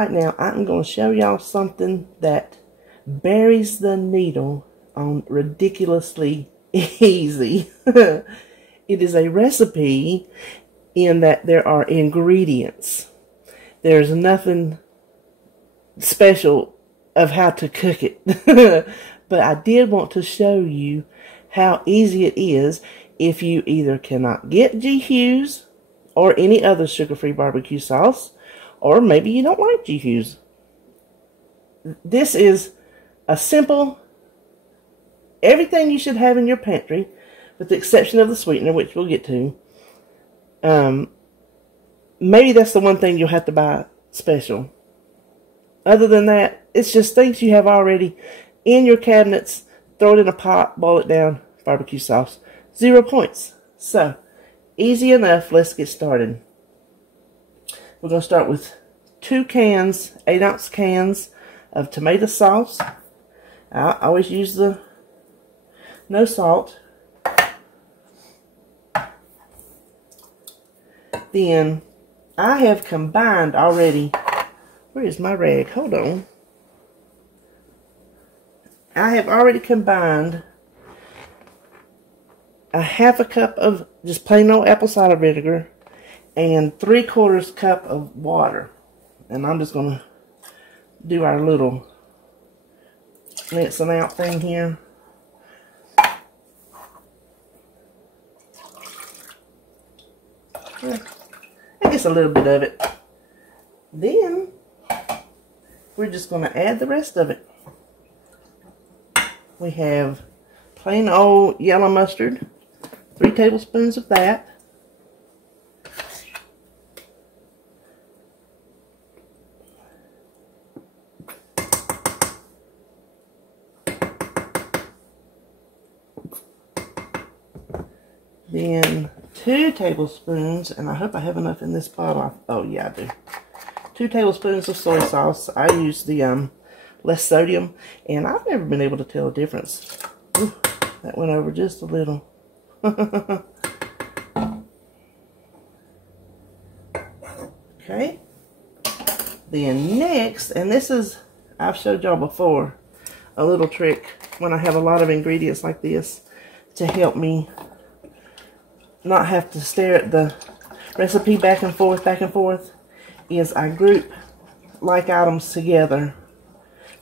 right now, I'm going to show y'all something that buries the needle on ridiculously easy. It is a recipe in that there are ingredients. There's nothing special of how to cook it. But I did want to show you how easy it is if you either cannot get G. Hughes or any other sugar-free barbecue sauce, or maybe you don't like G. Hughes. This is a simple, everything you should have in your pantry, with the exception of the sweetener, which we'll get to. Maybe that's the one thing you'll have to buy special. Other than that, it's just things you have already in your cabinets. Throw it in a pot, boil it down, barbecue sauce. 0 points. So, easy enough. Let's get started. We're going to start with 2 cans, 8-ounce cans of tomato sauce. I always use the no salt. Then, I have combined already. Where is my rag? Hold on. I have already combined a half a cup of just plain old apple cider vinegar and 3/4 cup of water. And I'm just going to do our little rinsing out thing here. I guess a little bit of it. Then we're just going to add the rest of it. We have plain old yellow mustard, 3 tablespoons of that. Then 2 tablespoons, and I hope I have enough in this bottle. Oh yeah, I do. 2 tablespoons of soy sauce. I use the less sodium, and I've never been able to tell a difference. Ooh, that went over just a little. Okay. Then next, and this is, I've showed y'all before, a little trick when I have a lot of ingredients like this to help me not have to stare at the recipe back and forth, is I group like items together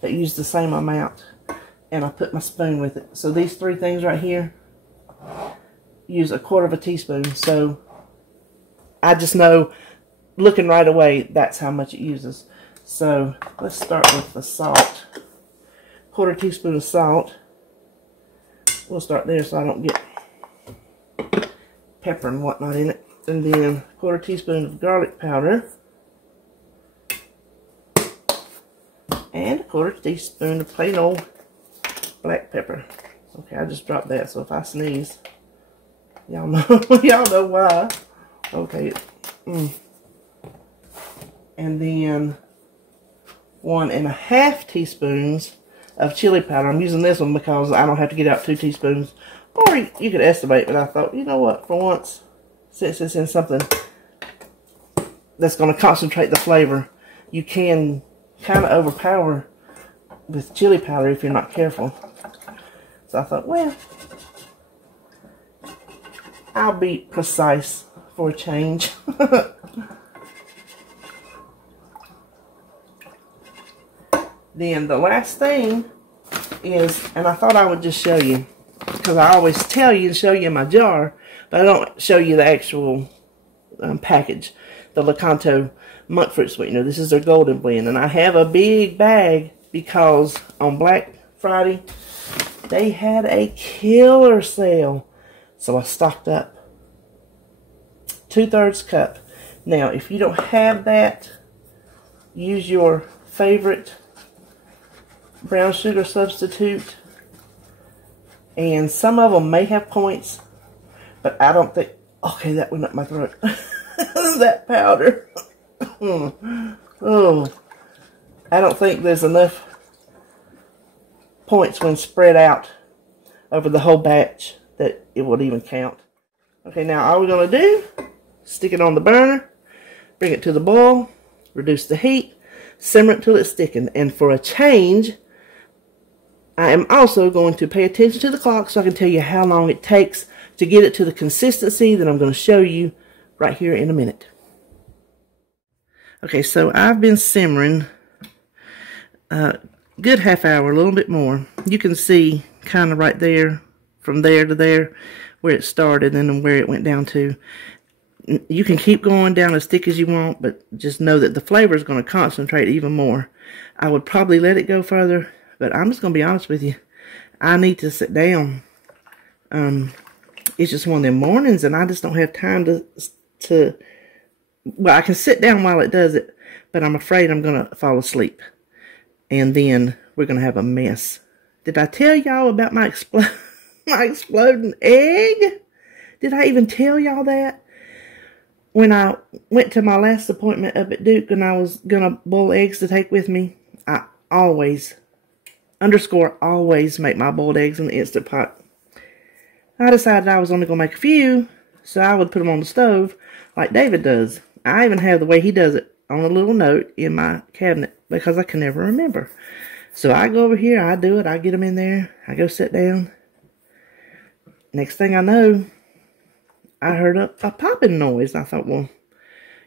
that use the same amount, and I put my spoon with it. So these 3 things right here use 1/4 teaspoon. So I just know, looking right away, that's how much it uses. So let's start with the salt. 1/4 teaspoon of salt. We'll start there so I don't get pepper and whatnot in it. And then 1/4 teaspoon of garlic powder. And 1/4 teaspoon of plain old black pepper. Okay, I just dropped that, so if I sneeze, y'all know, y'all know why. Okay. And then 1.5 teaspoons of chili powder. I'm using this one because I don't have to get out 2 teaspoons. Or you could estimate, but I thought, you know what, for once, since it's in something that's going to concentrate the flavor, you can kind of overpower with chili powder if you're not careful. So I thought, well, I'll be precise for a change. Then the last thing is, and I thought I would just show you, because I always tell you and show you in my jar, but I don't show you the actual package. The Lakanto monk fruit sweetener. This is their golden blend, and I have a big bag because on Black Friday they had a killer sale, so I stocked up. 2/3 cup. Now, if you don't have that, use your favorite brown sugar substitute, and some of them may have points, but I don't think. Okay, that went up my throat. That powder. Oh, I don't think there's enough points when spread out over the whole batch that it would even count. Okay, now all we're going to do, stick it on the burner, bring it to the boil, reduce the heat, Simmer it till it's thickened. And for a change, I am also going to pay attention to the clock so I can tell you how long it takes to get it to the consistency that I'm going to show you right here in a minute. Okay, so I've been simmering a good half hour, a little bit more. You can see kind of right there, from there to there, where it started and then where it went down to. You can keep going down as thick as you want, but just know that the flavor is going to concentrate even more. I would probably let it go further, but I'm just going to be honest with you. I need to sit down. It's just one of them mornings, and I just don't have time to well, I can sit down while it does it, but I'm afraid I'm going to fall asleep. And then we're going to have a mess. Did I tell y'all about my exploding egg? Did I even tell y'all that? When I went to my last appointment up at Duke and I was going to boil eggs to take with me, I always, always make my boiled eggs in the Instant Pot. I decided I was only going to make a few, so I would put them on the stove like David does. I even have the way he does it on a little note in my cabinet because I can never remember. So I go over here, I do it, I get them in there, I go sit down. Next thing I know, I heard a popping noise. I thought, well,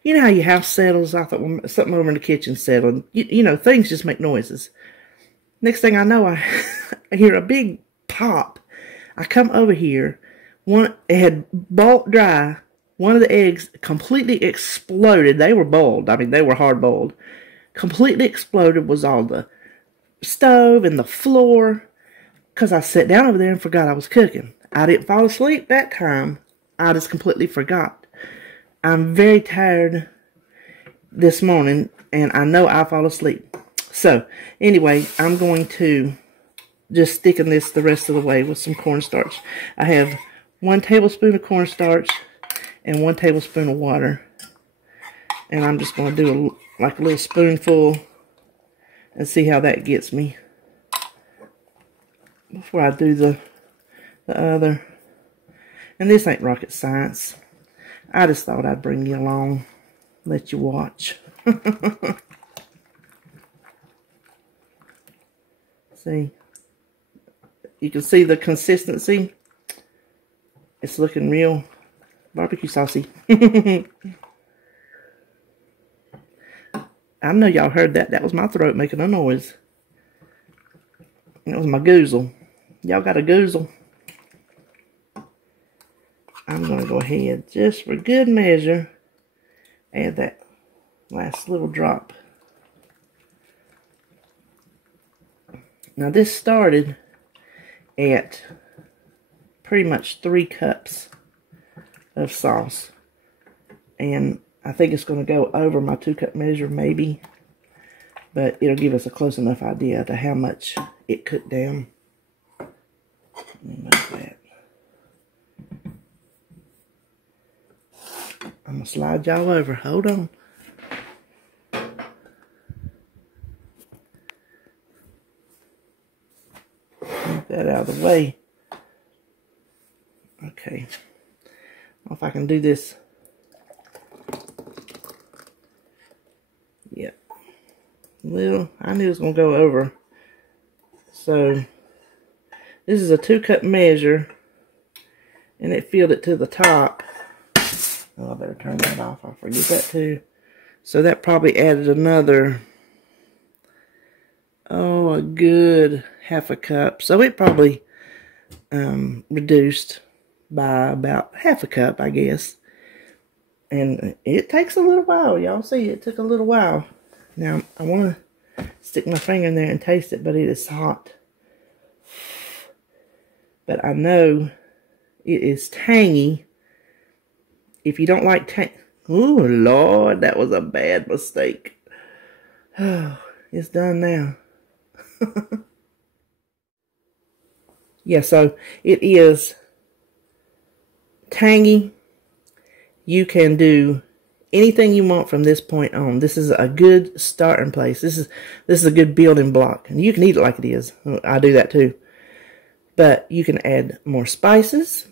you know how your house settles? I thought, well, something over in the kitchen settled. You know, things just make noises. Next thing I know, I hear a big pop. I come over here. It had boiled dry. One of the eggs completely exploded. They were boiled. I mean, they were hard boiled. Completely exploded was all the stove and the floor. Because I sat down over there and forgot I was cooking. I didn't fall asleep that time. I just completely forgot. I'm very tired this morning, and I know I'll fall asleep. So, anyway, I'm going to just thicken this the rest of the way with some cornstarch. I have 1 tablespoon of cornstarch and 1 tablespoon of water. And I'm just going to do like a little spoonful and see how that gets me before I do the other. And this ain't rocket science. I just thought I'd bring you along, let you watch. See, you can see the consistency. It's looking real barbecue saucy. I know y'all heard that. That was my throat making a noise. That was my goozle. Y'all got a goozle? I'm going to go ahead, just for good measure, add that last little drop. Now this started at pretty much 3 cups of sauce. And I think it's going to go over my 2-cup measure maybe. But it'll give us a close enough idea to how much it cooked down. Let me move that. I'm going to slide y'all over. Hold on. Move that out of the way. Okay. I don't know if I can do this. Yep. Well, I knew it was going to go over. So, this is a 2-cup measure. And it filled it to the top. Oh, I better turn that off. I forget that too. So that probably added another, a good ½ a cup. So it probably reduced by about ½ a cup, I guess. And it takes a little while. Y'all see, it took a little while. Now, I want to stick my finger in there and taste it, but it is hot. But I know it is tangy. If you don't like tang... Oh, Lord, that was a bad mistake. Oh, it's done now. Yeah, so it is tangy. You can do anything you want from this point on. This is a good starting place. This is a good building block. And you can eat it like it is. I do that too. But you can add more spices.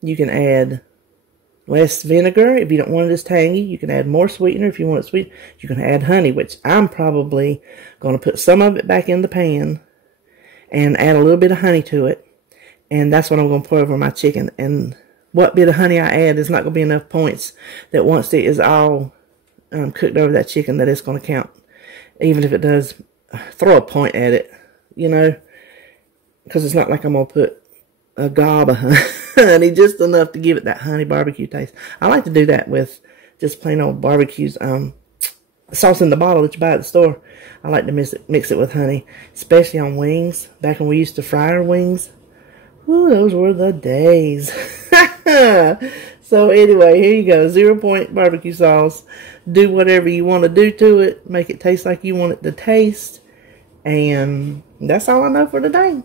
You can add less vinegar. If you don't want it as tangy, you can add more sweetener. If you want it sweet, you can add honey, which I'm probably going to put some of it back in the pan and add a little bit of honey to it. And that's what I'm going to pour over my chicken. And what bit of honey I add is not going to be enough points that once it is all cooked over that chicken that it's going to count. Even if it does, throw a point at it, you know, because it's not like I'm going to put a gob of honey, just enough to give it that honey barbecue taste. I like to do that with just plain old barbecues, sauce in the bottle that you buy at the store. I like to mix it with honey, especially on wings. Back when we used to fry our wings, ooh, those were the days. So anyway, here you go, 0 point barbecue sauce. Do whatever you want to do to it. Make it taste like you want it to taste. And that's all I know for today.